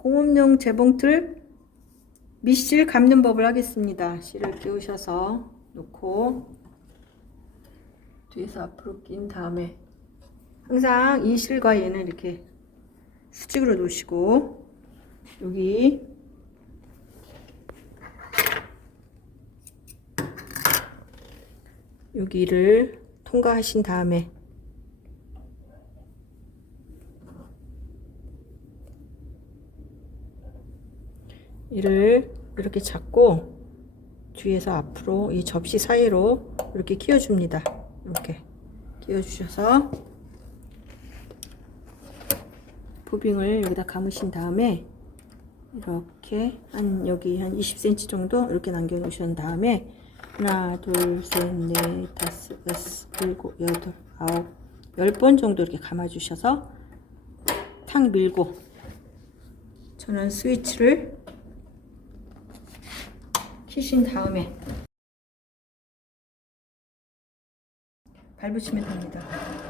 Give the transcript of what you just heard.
공업용 재봉틀 밑실 감는 법을 하겠습니다. 실을 끼우셔서 놓고 뒤에서 앞으로 낀 다음에 항상 이 실과 얘는 이렇게 수직으로 놓으시고 여기 여기를 통과하신 다음에 이를 이렇게 잡고 뒤에서 앞으로 이 접시 사이로 이렇게 끼워줍니다. 이렇게 끼워주셔서 보빙을 여기다 감으신 다음에 이렇게 한 여기 한 20cm 정도 이렇게 남겨 놓으신 다음에 하나 둘셋넷 다섯 여섯 일곱 여덟 아홉 열 번 정도 이렇게 감아 주셔서 탁 밀고 전원 스위치를 키신 다음에 밟으시면 됩니다.